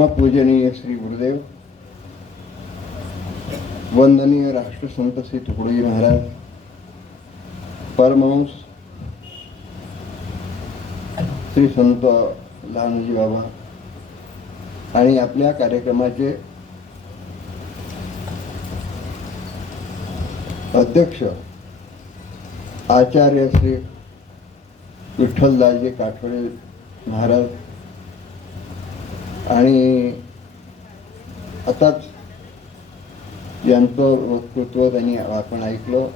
परमपूजनीय श्री गुरुदेव, वंदनीय राष्ट्रसंत श्री तुकडोजी महाराज, परमहंस श्री संत लहानजी बाबा आणि आपल्या कार्यक्रमाचे अध्यक्ष आचार्य श्री विठ्ठलदासजी काठोडे महाराज आणि आताच यांचं वक्तृत्व त्यांनी आपण ऐकलं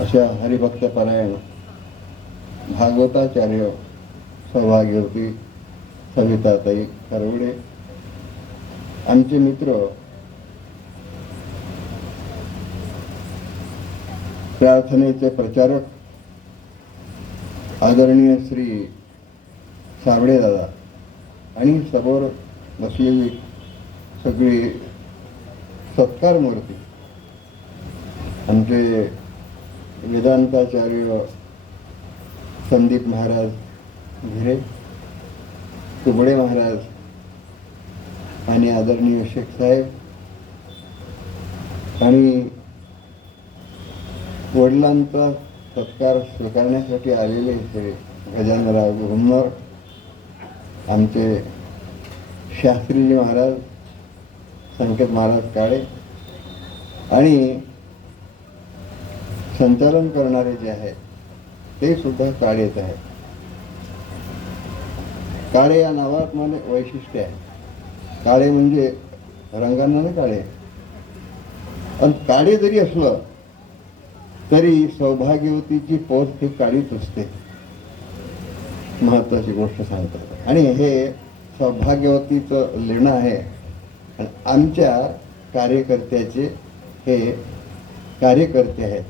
अशा हरिभक्तपरायण भागवताचार्य सौभाग्यवती सविताताई खरवडे, आमचे मित्र प्रार्थनेचे प्रचारक आदरणीय श्री साबळे दादा आणि समोर बसलेली सगळी सत्कार मूर्ती, आमचे वेदांताचार्य संदीप महाराज भिरे, तुबडे महाराज आणि आदरणीय शेख साहेब आणि वडिलांचा सत्कार स्वीकारण्यासाठी आलेले श्री गजाननराव गुरुमर, आमचे शास्त्रीजी महाराज, संकेत महाराज काळे आणि संचालन करणारे जे आहेत ते सुद्धा काळेच आहेत. काळे या नावात मला वैशिष्ट्य आहे. काळे म्हणजे रंगांना काळे, आणि काळे जरी असलं तरी सौभाग्यवतीची पोच ही काळीच असते, महत्वाची गोष्ट सांगतात. आणि हे सौभाग्यवतीचं लेणं आहे आणि आमच्या कार्यकर्त्याचे हे कार्यकर्ते आहेत.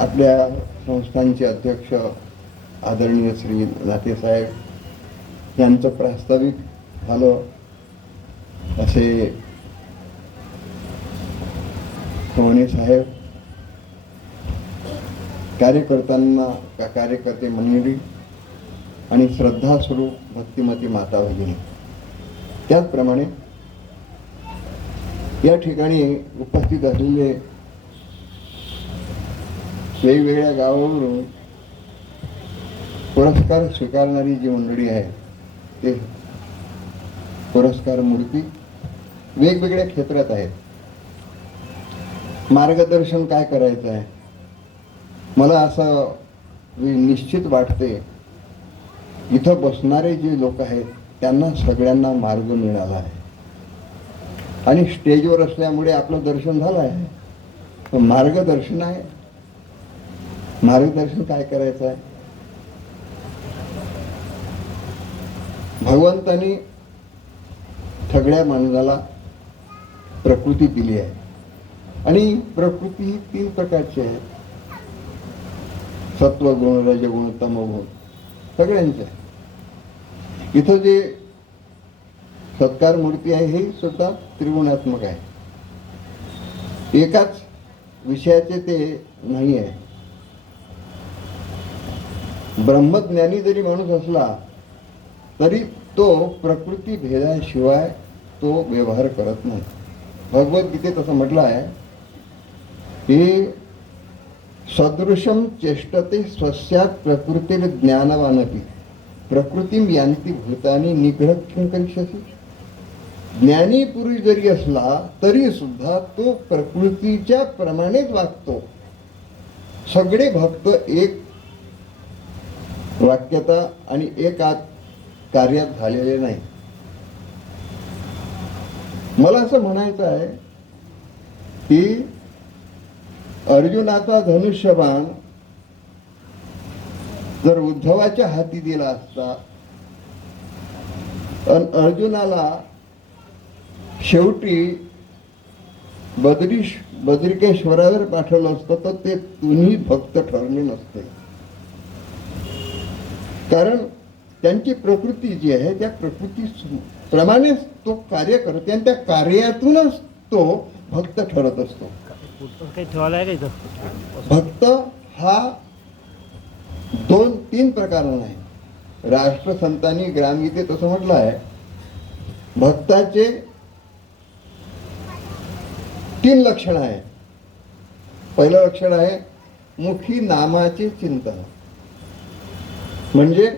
आपल्या संस्थांचे अध्यक्ष आदरणीय श्री नातेसाहेब यांचं प्रास्ताविक झालं असे सोने साहेब, कार्यकर्त्यांना कार्यकर्ते मंडळी आणि श्रद्धास्वरूप भक्तिमती माता भगिनी, त्याचप्रमाणे या ठिकाणी उपस्थित असलेले वेगवेगळ्या गावावरून पुरस्कार स्वीकारणारी जी मंडळी आहे ते पुरस्कार मूर्ती वेगवेगळ्या क्षेत्रात आहेत. मार्गदर्शन काय करायचं आहे, मला असं निश्चित वाटते इथं बसणारे जे लोक आहेत त्यांना सगळ्यांना मार्ग मिळाला आहे आणि स्टेजवर असल्यामुळे आपलं दर्शन झालं आहे. मार्गदर्शन आहे. मार्गदर्शन काय करायचं आहे, भगवंतानी सगळ्या माणसाला प्रकृती दिली आहे आणि प्रकृती ही 3 प्रकारची आहे, सत्वगुण, रजगुण, तमोगुण सगळ्यांचे. इथं जे सत्कार मूर्ती आहे हे सुद्धा त्रिगुणात्मक आहे. एकाच विषयाचे ते नाही आहे. ब्रह्मज्ञानी जरी माणूस असला तरी तो प्रकृती भेदाशिवाय तो व्यवहार करत नाही. भगवद्गीतेत असं म्हटलं आहे की सदृशम चेष्टते स्वस्यात प्रकृतीर ज्ञानवानपी प्रकृतीम यांती भूतानी निग्रह किं करिष्यसि. ज्ञानी पुरुष जरी असला तरी सुद्धा तो प्रकृतीच्या प्रमाणेच वागतो. सगळे भक्त एक वाक्यता आणि एक कार्यात झालेले नाही. मला असं म्हणायचं आहे की अर्जुनाचा धनुष्यबाण जर उद्धवाच्या हाती दिला असता आणि अर्जुनाला शेवटी बद्रिकेश्वरावर पाठवलं असतं तर ते तुम्ही भक्त ठरले नसते. कारण त्यांची प्रकृती जी आहे त्या प्रकृती प्रमाणेच तो कार्य करते आणि त्या कार्यातूनच तो भक्त ठरत असतो. भक्त हा 2-3 प्रकाराने आहे. राष्ट्रसंतांनी ग्रामगीतेत असं म्हटलं आहे, भक्ताचे 3 लक्षण आहे. पहिलं लक्षण आहे मुखी नामाचे चिंतन, म्हणजे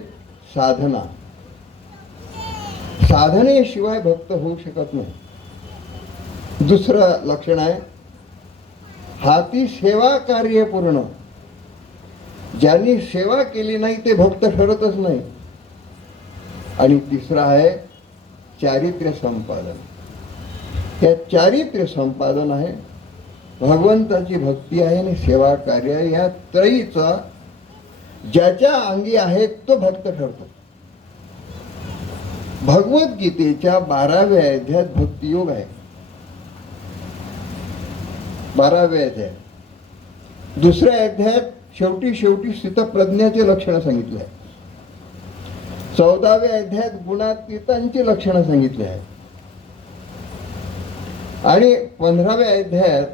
साधना. साधनेशिवाय भक्त होऊ शकत नाही. दुसरं लक्षण आहे हाती सेवा कार्य पूर्ण. ज्यांनी सेवा केली नाही ते भक्त ठरतच नाही. आणि तिसरं आहे चारित्र्य संपादन. या चारित्र्य संपादन आहे, भगवंताची भक्ती आहे आणि सेवा कार्य आहे. या त्रयीचा ज्याच्या अंगी आहे तो भक्त ठरतो. भगवद्गीतेच्या 12व्या अध्यायात भक्तियोग आहे. 12व्या अध्यायात. दुसऱ्या अध्यायात शेवटी स्थितप्रज्ञाचे लक्षण सांगितले आहे. 14व्या अध्यायात गुणातीतांची लक्षणं सांगितली आहेत. आणि 15व्या अध्यायात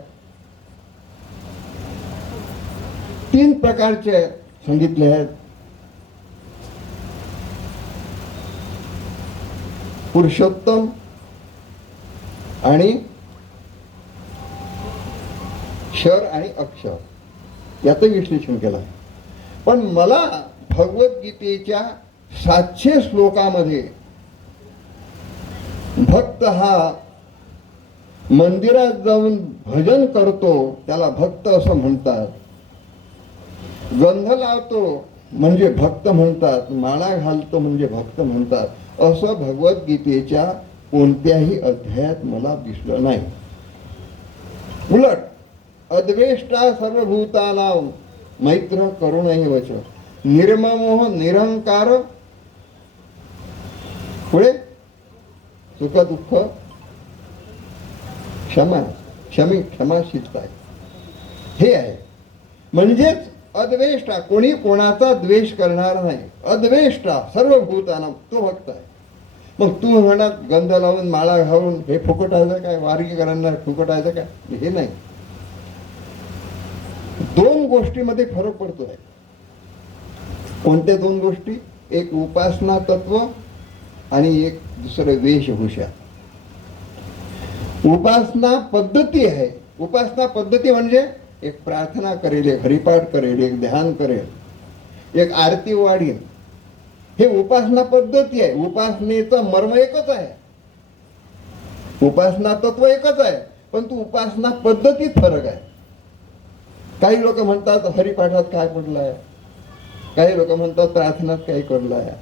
3 प्रकारचे सांगितले आहेत. पुरुषोत्तम आणि क्षर आणि अक्षर याचं विश्लेषण केलं. पण मला भगवद्गीतेच्या 700 श्लोकामध्ये भक्त हा मंदिरात जाऊन भजन करतो त्याला भक्त असं म्हणतात, गंध लावतो म्हणजे भक्त म्हणतात, माळा घालतो म्हणजे भक्त म्हणतात, असं भगवद्गीतेच्या कोणत्याही अध्यायात मला दिसलं नाही. उलट अद्वेष्टा सर्वभूतानां मैत्र करुणैवच निर्ममोह निरंकार, पुढे सुख दुःख क्षमाशीलता हे आहे. म्हणजेच अद्वेष्टा, कोणी कोणाचा द्वेष करणार नाही. अद्वेष्टा सर्वभूतानां तो भक्त आहे. मग तू म्हणत गंध लावून माळा घालून हे फुकटायचं काय, वारकऱ्यांना फुकटायचं काय, हे नाही. 2 गोष्टीमध्ये फरक पडतोय. कोणत्या 2 गोष्टी? एक उपासना तत्व आणि एक दुसरं वेशभूषा. उपासना पद्धती आहे. उपासना पद्धती म्हणजे एक प्रार्थना करेल, एक हरिपाठ करेल, एक ध्यान करेल, एक आरती वाढील, हे उपासना पद्धती आहे. उपासनेचं मर्म एकच आहे, उपासना तत्व एकच आहे, परंतु उपासना पद्धतीत फरक आहे. काही लोक म्हणतात हरिपाठात काय पडलं आहे, काही लोक म्हणतात प्रार्थनात काय पडलं आहे,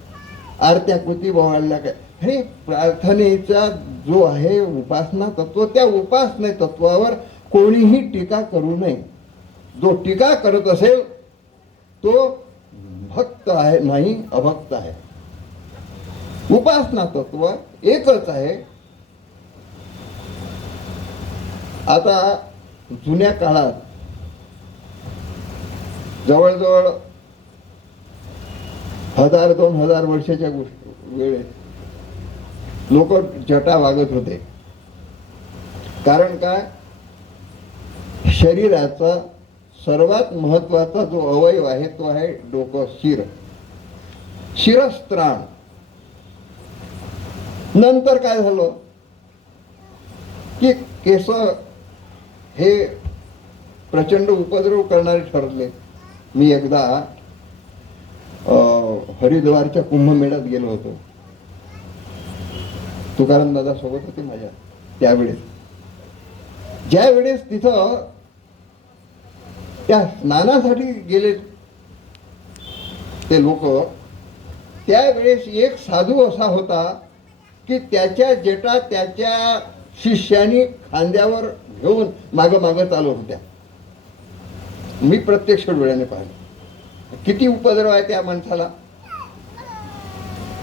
आरत्या कृती बोवाळल्या काय. हे प्रार्थनेचा जो आहे उपासना तत्व, त्या उपासने तत्वावर कोणीही टीका करू नये. जो टीका करत असेल तो भक्त आहे, नाही अभक्त आहे. उपासना तत्व एकच आहे. आता जुन्या काळात जवळजवळ 1000-2000 वर्षाच्या वेळेत लोक जटा वागत होते. कारण काय? शरीराचा सर्वात महत्वाचा जो अवयव आहे तो आहे डोकं, शिरस्त्राण. नंतर काय झालं की केस हे प्रचंड उपद्रव करणारे ठरले. मी एकदा हरिद्वारच्या कुंभमेळ्यात गेलो होतो. तुकाराम दादा सोबत होते माझ्या. त्यावेळेस ज्या वेळेस तिथं त्या स्नानासाठी गेले ते लोक, त्यावेळेस एक साधू असा होता की त्याच्या जटा त्याच्या शिष्यानी खांद्यावर घेऊन माग चालू होत्या. मी प्रत्यक्ष डोळ्याने पाहिलं. किती उपद्रव आहे त्या माणसाला.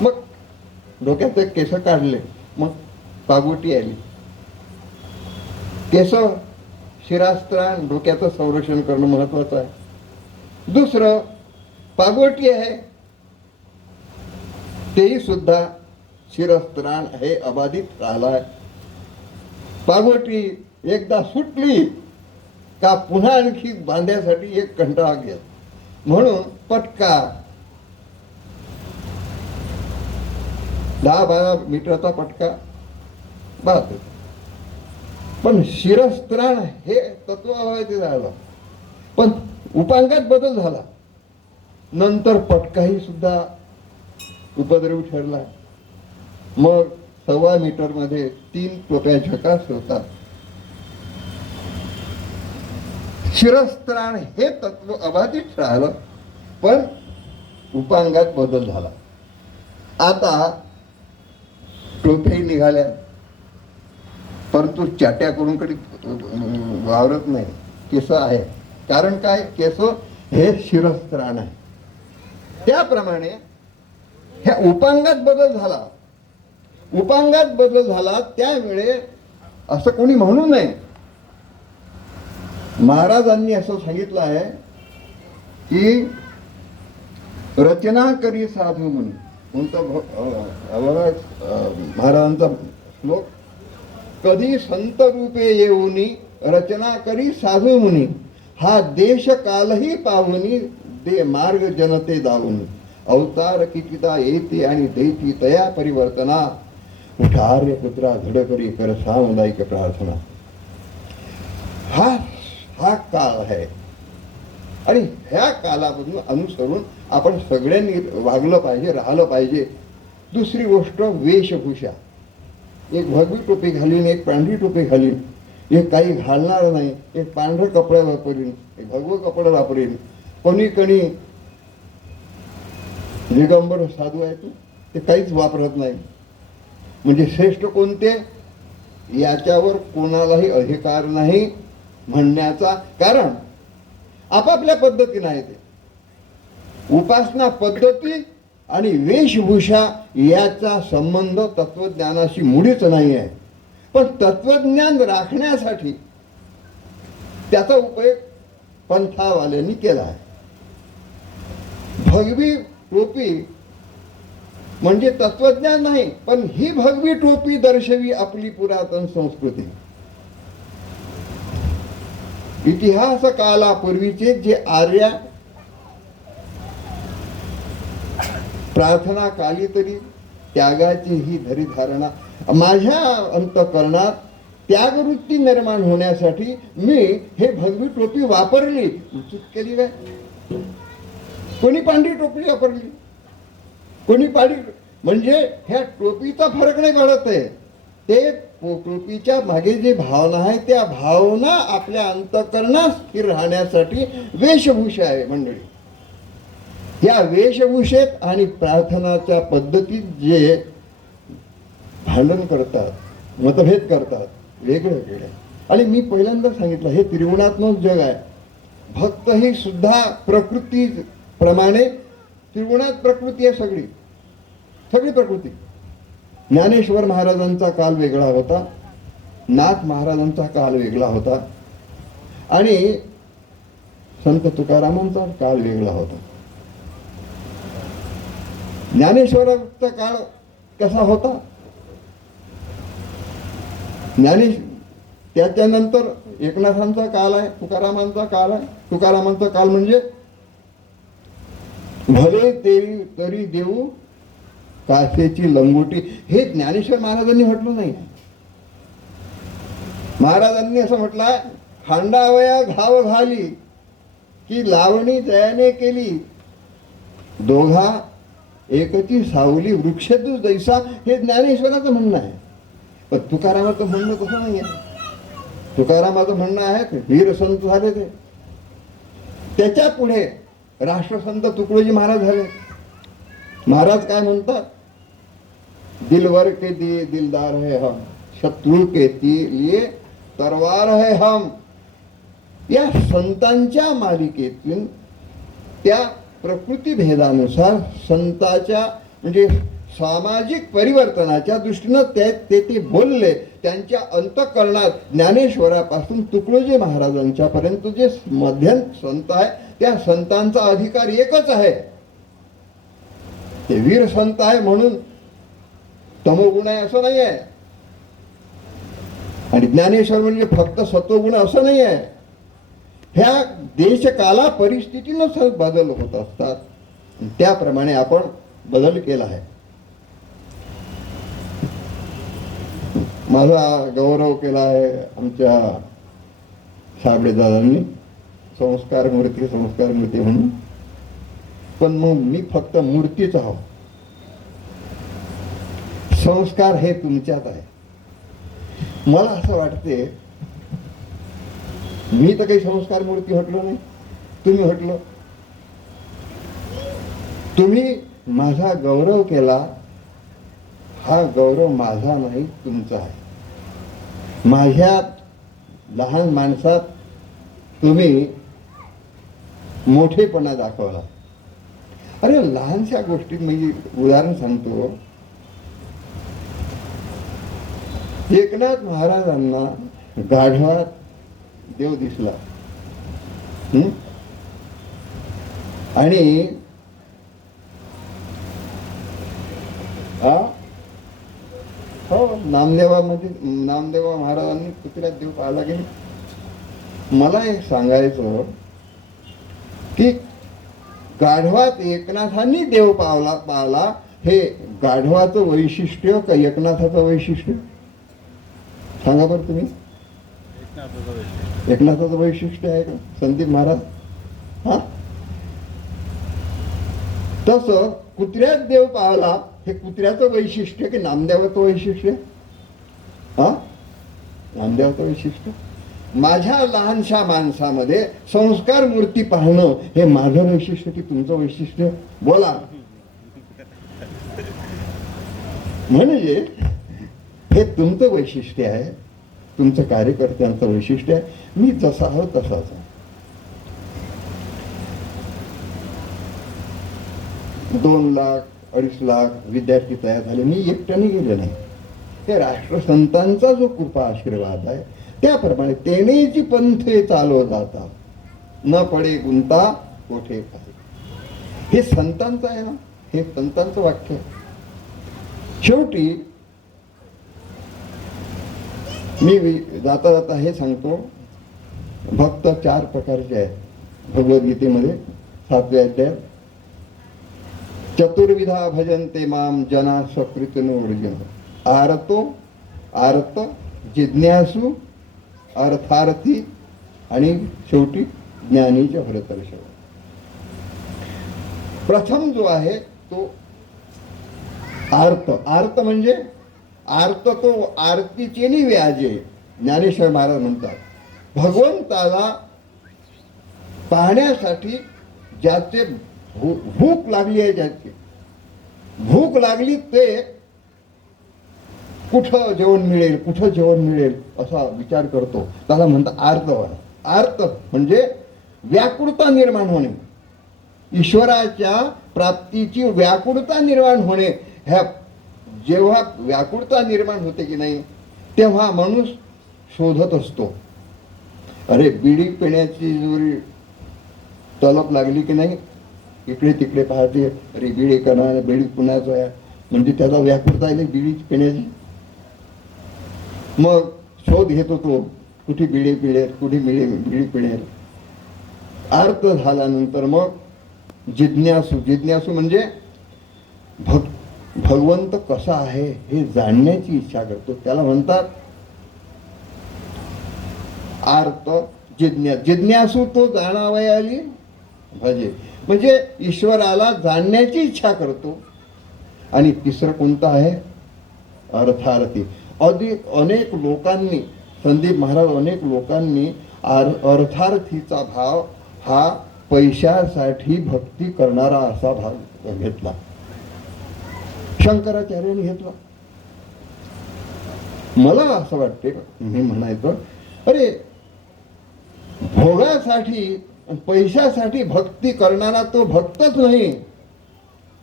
मग डोक्यात केस काढले, मग पागोटी आली. केस, शिरास्त्राण, डोक्याचं संरक्षण करणं महत्वाचं आहे. दुसरं पागोटी आहे, तेही सुद्धा शिरस्त्राण हे अबाधित राहिलाय. पागोटी एकदा सुटली का पुन्हा आणखी बांधण्यासाठी एक कंटाळा घेत. म्हणून पटका 10-12 मीटरचा पटका बात. पण शिरस्त्राण हे तत्व ते झालं, पण उपांगात बदल झाला. नंतर पटकाही सुद्धा उपद्रवी ठरला. मग 1.25 मीटरमध्ये 3 टोप्या झकास होतात. शिरस्त्राण हे तत्व अबाधित राहिलं, पण उपांगात बदल झाला. आता टोप्याही निघाल्या, परंतु चाट्या करून कधी वावरत नाही. केस आहे, कारण काय, केस हे शिरस्त्राण आहे. त्याप्रमाणे ह्या उपांगात बदल झाला. उपांगात बदल झाला त्यावेळे असं कोणी म्हणू नये. महाराजांनी असं सांगितलं आहे की रचना करी साधू म्हणून. महाराजांचा श्लोक, कधी संत रूपे येऊनी रचना करी साधू मुनी, हा देश कालही पाहुनी दे मार्ग जनते दावून. अवतार कितीदा येते आणि देती तया परिवर्तना, उठा आर्य पुत्रा धडकरी कर सामुदायिक प्रार्थना. हा काळ आहे आणि ह्या कालामधून अनुसरून आपण सगळ्यांनी वागलं पाहिजे, राहिलं पाहिजे. दुसरी गोष्ट वेशभूषा. एक भगवी टोपी घालीन, एक पांढरी टोपी घालीन, एक काही घालणार नाही, एक पांढरं कपडे वापरीन, एक भगवं कपडं वापरीन. कोणी दिगंबर साधू आहेत ते काहीच वापरत नाही. म्हणजे श्रेष्ठ कोणते, याच्यावर कोणालाही अधिकार नाही म्हणण्याचा. कारण आपापल्या पद्धतीने आहे ते. उपासना पद्धती आणि वेशभूषा याचा संबंध तत्वज्ञानाशी मुळीच नाही आहे. पण तत्वज्ञान राखण्यासाठी त्याचा उपयोग पंथावाल्यांनी केला आहे. भगवी टोपी म्हणजे तत्वज्ञान नाही, पण ही भगवी टोपी दर्शवी आपली पुरातन संस्कृती. इतिहास कालापूर्वीचे जे आर्य प्रार्थना काली तरी त्यागाची ही धरी धारणा. माझ्या अंतःकरणात त्यागवृत्ती निर्माण होण्यासाठी मी हे भगवी टोपी वापरली. चूक केली काय? कोणी पांढरी टोपी वापरली, कोणी पांढरी. म्हणजे ह्या टोपीचा फरक नाही पडत आहे. ते टोपीच्या मागे जे भावना आहे त्या भावना आपल्या अंतःकरणात स्थिर राहण्यासाठी वेशभूषा आहे मंडळी. या वेशभूषेत आणि प्रार्थनाच्या पद्धतीत जे भांडण करतात, मतभेद करतात, वेगळे वेगळे. आणि मी पहिल्यांदा सांगितलं, हे त्रिगुणात्मक जग आहे. भक्त ही सुद्धा प्रकृती प्रमाणे त्रिगुणात प्रकृती आहे. सगळी प्रकृती. ज्ञानेश्वर महाराजांचा काल वेगळा होता, नाथ महाराजांचा काल वेगळा होता आणि संत तुकारामांचा काल वेगळा होता. ज्ञानेश्वराचा काळ कसा होता? त्याच्यानंतर एकनाथांचा काल आहे, तुकारामांचा काल आहे. तुकारामांचा काल म्हणजे भले तरी देऊ कासेची लंगोटी. हे ज्ञानेश्वर महाराजांनी म्हटलं नाही. महाराजांनी असं म्हटलंय, खांडावया घाव घाली की लावणी जयाने केली, दोघा एकची सावली वृक्षदू जैसा. हे ज्ञानेश्वराचं म्हणणं आहे. पण तुकारामाचं म्हणणं तसं नाही आहे. तुकारामाचं म्हणणं आहे वीर संत झाले ते. त्याच्या पुढे राष्ट्रसंत तुकडोजी महाराज झाले. महाराज काय म्हणतात? दिलवर के दिए दिलदार है हम, शत्रु के लिए तरवार है हम. या संतांच्या मालिकेतून त्या प्रकृती भेदानुसार संतांच्या म्हणजे सामाजिक परिवर्तनाच्या दृष्टीनं ते बोलले. त्यांच्या अंतःकरणात ज्ञानेश्वरापासून तुकडोजी महाराजांच्या पर्यंत जे मध्यम संत आहे त्या संतांचा अधिकार एकच आहे. ते वीर संत आहे म्हणून तमोगुण आहे असं नाही आहे. आणि ज्ञानेश्वर म्हणजे फक्त सत्वगुण असं नाही आहे. ह्या देशकाला परिस्थितीनुसार बदल होत असतात. त्याप्रमाणे आपण बदल केला आहे. माझा गौरव केला आहे आमच्या साबळे दादांनी, संस्कार मूर्ती म्हणून. पण मग मी फक्त मूर्तीच आहो. संस्कार हे तुमच्यात आहे. मला असं वाटते मी तर काही संस्कार मूर्ती म्हटलो नाही, तुम्ही म्हटलं. तुम्ही माझा गौरव केला, हा गौरव माझा नाही तुमचा आहे. माझ्या लहान माणसात तुम्ही मोठेपणा दाखवला. अरे लहानशा गोष्टीत मी उदाहरण सांगतो. एकनाथ महाराजांना गाढवात देव दिसला आणि हो नामदेवामध्ये नामदेवा महाराजांनी कुत्र्यात देव पाहायला गेले. मला एक सांगायचं की गाढवात एकनाथांनी देव पावला हे गाढवाचं वैशिष्ट्य का एकनाथाचं वैशिष्ट्य? सांगा बरं तुम्ही. एकनाथाचं वैशिष्ट्य आहे का संदीप महाराज? हा, तसं कुत्र्यात देव पावला हे कुत्र्याचं वैशिष्ट्य की नामदेवाचं वैशिष्ट्य? हा, नामदेवाचं वैशिष्ट्य. माझ्या लहानशा माणसामध्ये संस्कार मूर्ती पाहणं हे माझं वैशिष्ट्य की तुमचं वैशिष्ट्य? बोला. म्हणजे हे तुमचं वैशिष्ट्य आहे, तुमचं कार्यकर्त्यांचं वैशिष्ट्य आहे. मी जसा आहो तसाच. 2 लाख 2.5 लाख विद्यार्थी तयार झाले. मी एकट्याने गेले नाही. हे राष्ट्रसंतांचा जो कृपा आशीर्वाद आहे त्याप्रमाणे तेनेची पंथे चालव जाता न पडे गुंता कोठे काय. हे संतांचं आहे ना, हे संतांचं वाक्य. शेवटी मी जाता जाता हे सांगतो, भक्त 4 प्रकारचे आहेत भगवद्गीतेमध्ये 7व्या अध्यायात. चतुर्विधा भजन्ते माम जना सकृतनो अर्जुन. आर्त, जिज्ञासू, अर्थार्थी आणि शेवटी ज्ञानीच्या भरतर्षभ. प्रथम जो आहे तो आर्त म्हणजे आर्त तो आरतीचे नि व्याजे. ज्ञानेश्वर महाराज म्हणतात भगवंताला पाहण्यासाठी ज्याचे भूक लागली आहे, ज्याची भूक लागली ते कुठं जेवण मिळेल असा विचार करतो, त्याला म्हणतात आर्तवान. आर्त म्हणजे व्याकुळता निर्माण होणे, ईश्वराच्या प्राप्तीची व्याकुळता निर्माण होणे. ह्या जेव्हा व्याकुळता निर्माण होते की नाही तेव्हा माणूस शोधत असतो. अरे बिडी पिण्याची जरी तलप लागली की नाही, इकडे तिकडे पाहते, अरे बिडी करणार, बिडी पुण्याचं आहे म्हणजे त्याला व्याकुळता आहे बिडी पिण्याची. मग शोध घेतो तो, कुठे बिडी पिळेल, कुठे बिडी पिळेल. अर्थ झाल्यानंतर मग जिज्ञासू म्हणजे भगवंत कसा आहे हे जाणण्याची इच्छा करतो, त्याला म्हणतात आर्त. जिज्ञासू तो जाणावयाली भजे म्हणजे ईश्वराला जाणण्याची इच्छा करतो. आणि तिसरं कोणतं आहे? अर्थार्थी. अनेक लोकांनी, संदीप महाराज अनेक लोकांनी अर्थार्थीचा भाव हा पैशासाठी भक्ती करणारा असा भाव घेतला. शंकराचार्यांनी घेतला. मला असं वाटते, मी म्हणायचं अरे भोगासाठी पैशासाठी भक्ती करणारा तो भक्तच नाही.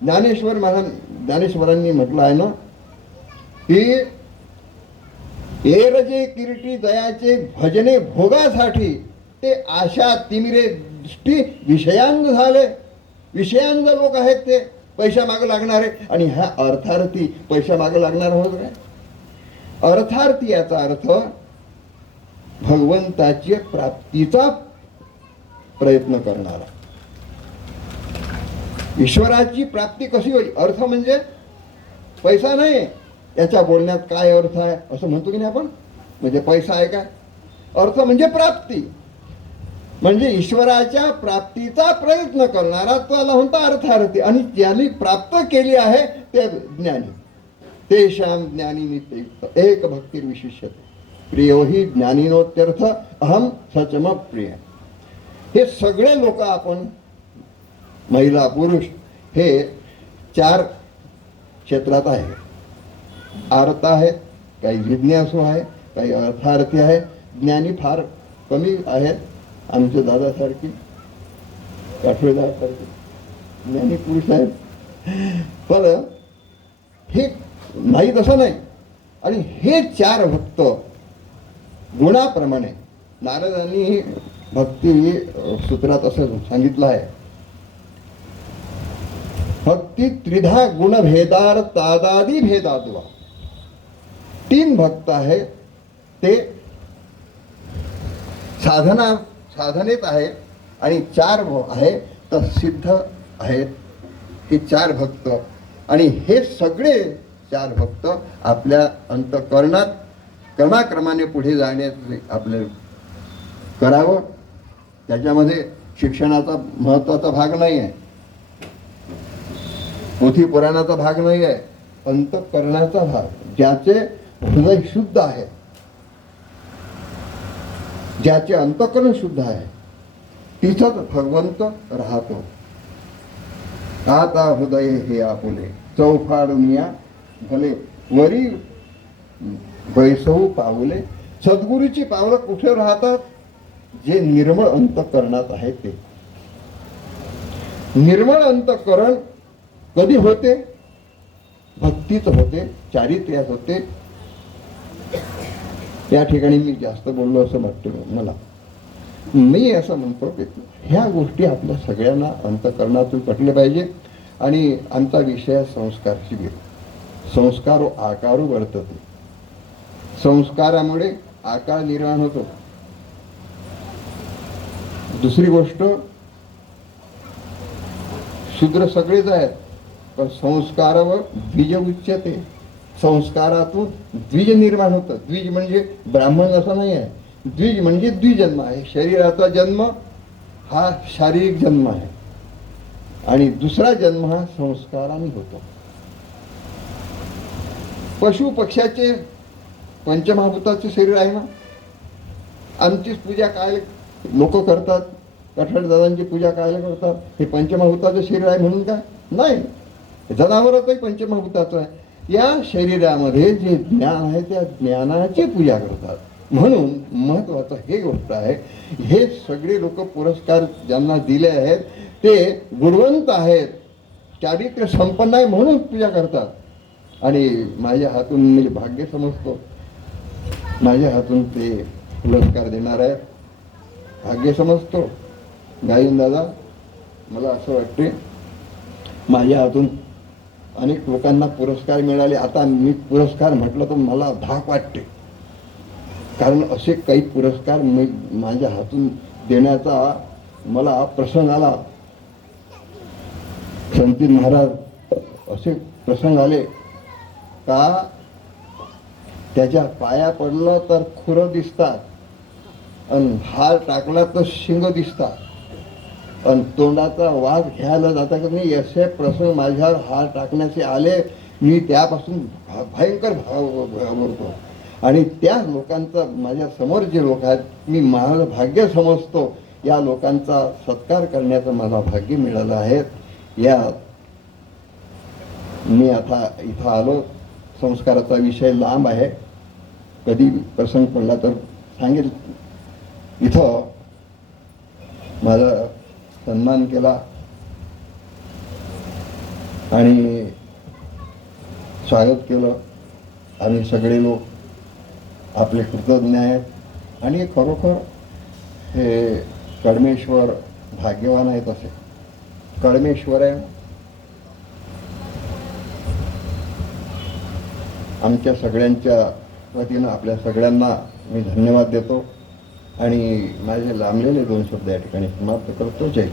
ज्ञानेश्वरांनी म्हटलं आहे ना की एरजे किरीटी दयाचे भजने भोगासाठी ते आशा तिमिरे दृष्टी विषयांग झाले. विषयांग लोक आहेत ते पैसा मागे लागणारे. आणि ह्या अर्थार्थी पैसा मागे लागणार होत काय? अर्थार्थी याचा अर्थ भगवंताची प्राप्तीचा प्रयत्न करणारा. ईश्वराची प्राप्ती कशी होईल? अर्थ म्हणजे पैसा नाही, याच्या बोलण्यात काय अर्थ आहे असं म्हणतो की नाही आपण. म्हणजे पैसा आहे काय? अर्थ म्हणजे प्राप्ती, म्हणजे ईश्वराच्या प्राप्तीचा प्रयत्न करणारा त्याला म्हणता अर्थार्थी. आणि ज्यांनी प्राप्त केली आहे ते ज्ञानी. तेषां ज्ञानी नित्ययुक्त एक भक्तिर्विशिष्यते प्रियो हि ज्ञानीनोत्यर्थ अहम सचम प्रिय. हे सगळे लोक आपण महिला पुरुष हे 4 क्षेत्रात आहे. आर्त आहे, काही जिज्ञासू आहे, काही अर्थार्थी आहे. ज्ञानी फार कमी आहेत. आमच्या दादासारखी काठोळेदासारखी ज्ञानी पुरुष आहेत. पण हे नाही तसं नाही. आणि हे 4 भक्त गुणाप्रमाणे नारदांनी भक्ती सूत्रात असं सांगितलं आहे, भक्ती त्रिधा गुणभेदार तादादी भेदाद्वा. 3 भक्त आहे ते साधनेत आहे आणि 4 आहे तर सिद्ध आहेत. हे 4 भक्त आणि हे सगळे 4 भक्त आपल्या अंतःकरणात क्रमाक्रमाने पुढे जाण्याचे आपले करावं. त्याच्यामध्ये शिक्षणाचा महत्त्वाचा भाग नाही आहे, पोथी पुराणाचा भाग नाही आहे, अंतःकरणाचा भाग. ज्याचे हृदय शुद्ध आहे, ज्याचे अंतःकरण शुद्ध आहे, तिथंच भगवंत राहतो. आता हृदय हे आपुले चौफाडुनिया भले वरी बैसवू पावले. सद्गुरूची पावलं कुठे राहतात? जे निर्मळ अंतःकरणात आहे ते. निर्मळ अंतःकरण कधी होते? भक्तीत होते, चारित्र्यात होते. त्या ठिकाणी मी जास्त बोललो असं वाटतं मला. मी असं म्हणतो की ह्या गोष्टी आपल्या सगळ्यांना अंतःकरणातून पटले पाहिजे. आणि आमचा विषय संस्कार शिबिर. संस्कार आकारू वर्तते. संस्कारामुळे आकार निर्माण होतो. दुसरी गोष्ट, शूद्र सगळेच आहेत, पण संस्कारावर द्विज उच्चते. संस्कारातून द्विज निर्माण होतं. द्विज म्हणजे ब्राह्मण असं नाही आहे. द्विज म्हणजे द्विजन्म आहे. शरीराचा जन्म हा शारीरिक जन्म आहे आणि दुसरा जन्म हा संस्काराने होतो. पशु पक्ष्याचे पंचमहाभूताचे शरीर आहे ना. आमचीच पूजा काय लोक करतात, कठडदादांची पूजा काय करतात? हे पंचमहाभूताचं शरीर आहे म्हणून काय? नाही, जनावरही पंचमहाभूताचं आहे. या शरीरामध्ये जे ज्ञान आहे त्या ज्ञानाची पूजा करतात. म्हणून महत्वाचं हे गोष्ट आहे, हे सगळे लोक पुरस्कार ज्यांना दिले आहेत ते गुणवंत आहेत, चारित्र्य संपन्न आहे म्हणून पूजा करतात. आणि माझ्या हातून मी भाग्य समजतो, माझ्या हातून ते पुरस्कार देणार आहे, भाग्य समजतो. गायन दादा, मला असं वाटते माझ्या हातून अनेक लोकांना पुरस्कार मिळाले. आता मी पुरस्कार म्हटलं तर मला धाक वाटते, कारण असे काही पुरस्कार मी माझ्या हातून देण्याचा मला प्रसंग आला. संत महाराज असे प्रसंग आले का त्याच्या पाया पडलं तर खुरं दिसतात आणि हार टाकला तर शिंग दिसतात आणि तोंडाचा वास घ्यायला जाता की नाही. असे प्रसंग माझ्यावर हार टाकण्याचे आले. मी त्यापासून भयंकर घाबरतो. आणि त्या लोकांचा, माझ्या समोर जे लोक आहेत, मी माझं भाग्य समजतो. या लोकांचा सत्कार करण्याचं मला भाग्य मिळालं आहे. या मी आता इथं आलो. संस्काराचा विषय लांब आहे, कधी प्रसंग पडला तर सांगेल. इथं माझा सन्मान केला आणि स्वागत केलं. आम्ही सगळे लोक आपले कृतज्ञ आहेत. आणि खरोखर हे कडमेश्वर भाग्यवान आहेत. असे कडमेश्वर आहे. आमच्या सगळ्यांच्या वतीनं आपल्या सगळ्यांना मी धन्यवाद देतो आणि माझे लांबलेले 2 शब्द या ठिकाणी समाप्त करतो. जय